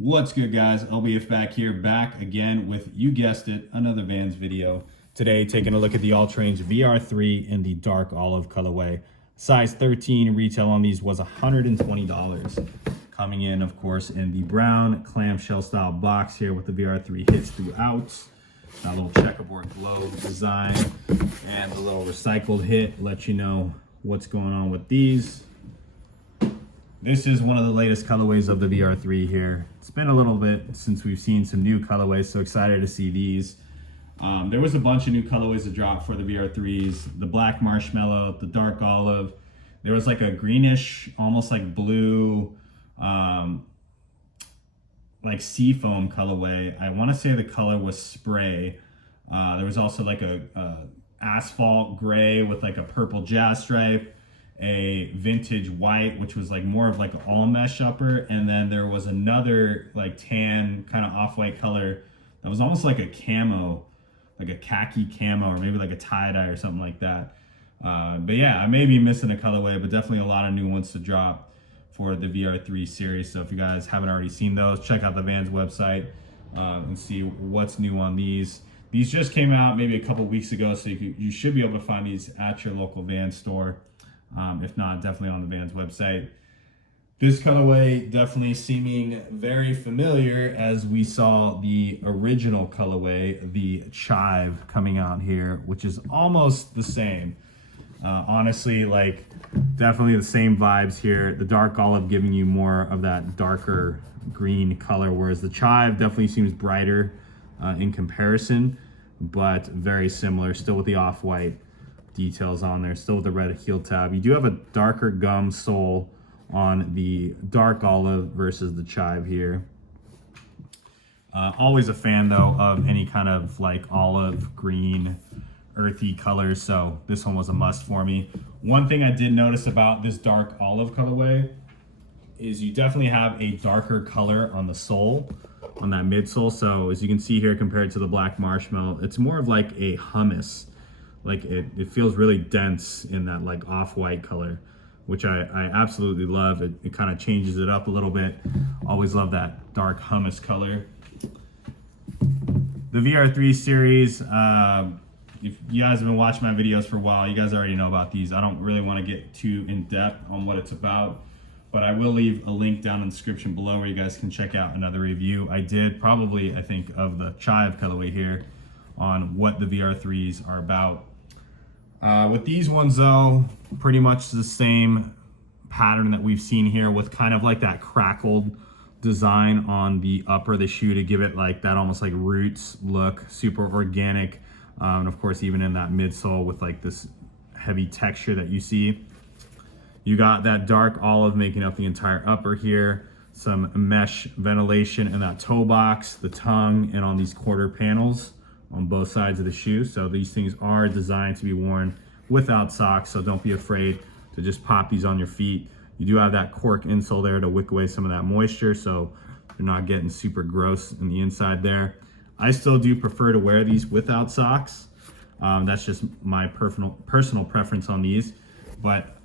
What's good, guys? LBF back here, back again with, you guessed it, another Vans video. Today, taking a look at the Ultrarange VR3 in the dark olive colorway. Size 13, retail on these was $120. Coming in, of course, in the brown clamshell style box here with the VR3 hits throughout. That little checkerboard globe design and the little recycled hit let you know what's going on with these. This is one of the latest colorways of the VR3 here. It's been a little bit since we've seen some new colorways, so excited to see these. There was a bunch of new colorways to drop for the VR3s. The black marshmallow, the dark olive. There was like a greenish, almost like blue, like seafoam colorway. I want to say the color was spray. There was also like a asphalt gray with like a purple jazz stripe, a vintage white, which was like more of like an all mesh upper, and then there was another like tan kind of off-white color that was almost like a camo, like a khaki camo, or maybe like a tie-dye or something like that. But yeah, I may be missing a colorway, but definitely a lot of new ones to drop for the VR3 series. So if you guys haven't already seen those, check out the Vans website and see what's new on these. These just came out maybe a couple weeks ago, so you should be able to find these at your local Vans store. If not, definitely on the Vans website. This colorway definitely seeming very familiar, as we saw the original colorway, the Chive, coming out here, which is almost the same. Honestly, like definitely the same vibes here. The dark olive giving you more of that darker green color, whereas the Chive definitely seems brighter in comparison, but very similar, still with the off-white details on there, still with the red heel tab. You do have a darker gum sole on the dark olive versus the Chive here. Always a fan though of any kind of like olive green earthy colors, so this one was a must for me. One thing I did notice about this dark olive colorway is you definitely have a darker color on the sole, on that midsole. So as you can see here, compared to the black marshmallow, it's more of like a hummus. Like it feels really dense in that like off-white color, which I absolutely love. It kind of changes it up a little bit. Always love that dark hummus color. The VR3 series, if you guys have been watching my videos for a while, you guys already know about these. I don't really want to get too in depth on what it's about, but I will leave a link down in the description below where you guys can check out another review I did, probably I think of the Chive colorway here, on what the VR3s are about. With these ones though, pretty much the same pattern that we've seen here, with kind of like that crackled design on the upper of the shoe to give it like that almost like roots look, super organic. And of course, even in that midsole with like this heavy texture that you see. You got that dark olive making up the entire upper here, some mesh ventilation in that toe box, the tongue, and on these quarter panels on both sides of the shoe. So these things are designed to be worn without socks, so don't be afraid to just pop these on your feet. You do have that cork insole there to wick away some of that moisture, so you're not getting super gross in the inside there. I still do prefer to wear these without socks. That's just my personal preference on these, but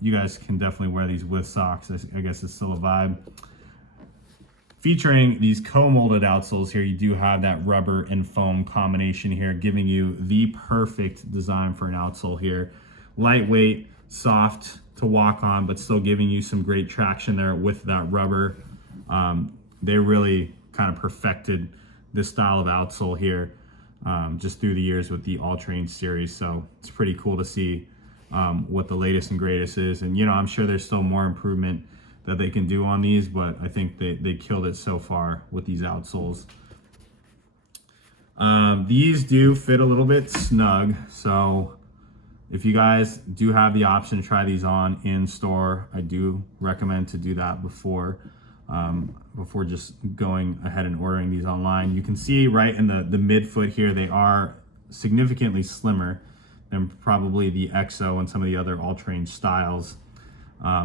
you guys can definitely wear these with socks. I guess it's still a vibe. Featuring these co-molded outsoles here, you do have that rubber and foam combination here, giving you the perfect design for an outsole here. Lightweight, soft to walk on, but still giving you some great traction there with that rubber. They really kind of perfected this style of outsole here just through the years with the Ultrarange series. So it's pretty cool to see what the latest and greatest is. And you know, I'm sure there's still more improvement that they can do on these, but I think they killed it so far with these outsoles. These do fit a little bit snug, so if you guys do have the option to try these on in store, I do recommend to do that before just going ahead and ordering these online. You can see right in the midfoot here, they are significantly slimmer than probably the EXO and some of the other Ultrarange styles.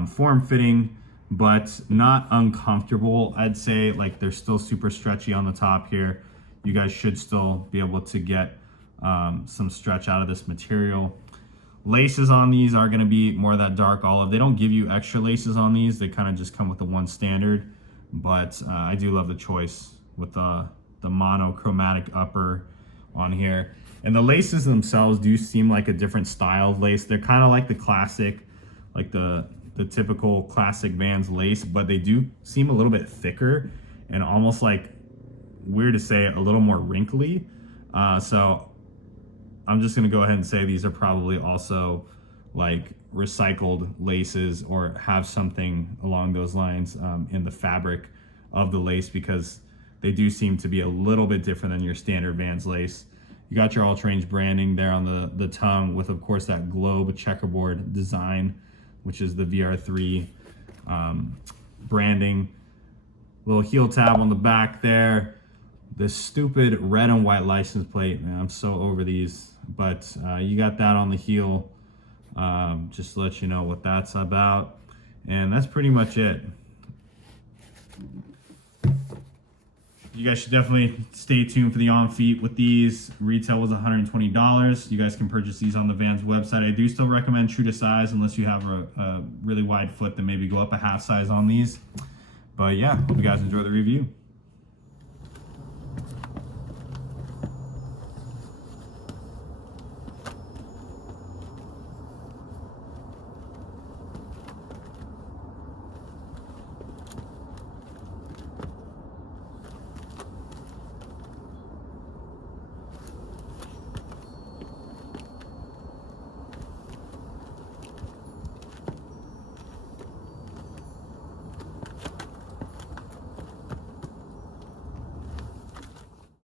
Form-fitting, but not uncomfortable. I'd say like they're still super stretchy on the top here. You guys should still be able to get some stretch out of this material. Laces on these are going to be more of that dark olive. They don't give you extra laces on these. They kind of just come with the one standard. but I do love the choice with the monochromatic upper on here. And the laces themselves do seem like a different style of lace. They're kind of like the classic, like the typical classic Vans lace, but they do seem a little bit thicker and almost like, weird to say, a little more wrinkly. So I'm just gonna go ahead and say these are probably also like recycled laces or have something along those lines in the fabric of the lace, because they do seem to be a little bit different than your standard Vans lace. You got your Ultrarange branding there on the tongue with, of course, that globe checkerboard design, which is the VR3 branding. Little heel tab on the back there. This stupid red and white license plate, man, I'm so over these. But you got that on the heel. Just to let you know what that's about. And that's pretty much it. You guys should definitely stay tuned for the on feet with these. Retail was $120. You guys can purchase these on the Vans website. I do still recommend true to size unless you have a really wide foot, then maybe go up a half size on these. But yeah, hope you guys enjoy the review.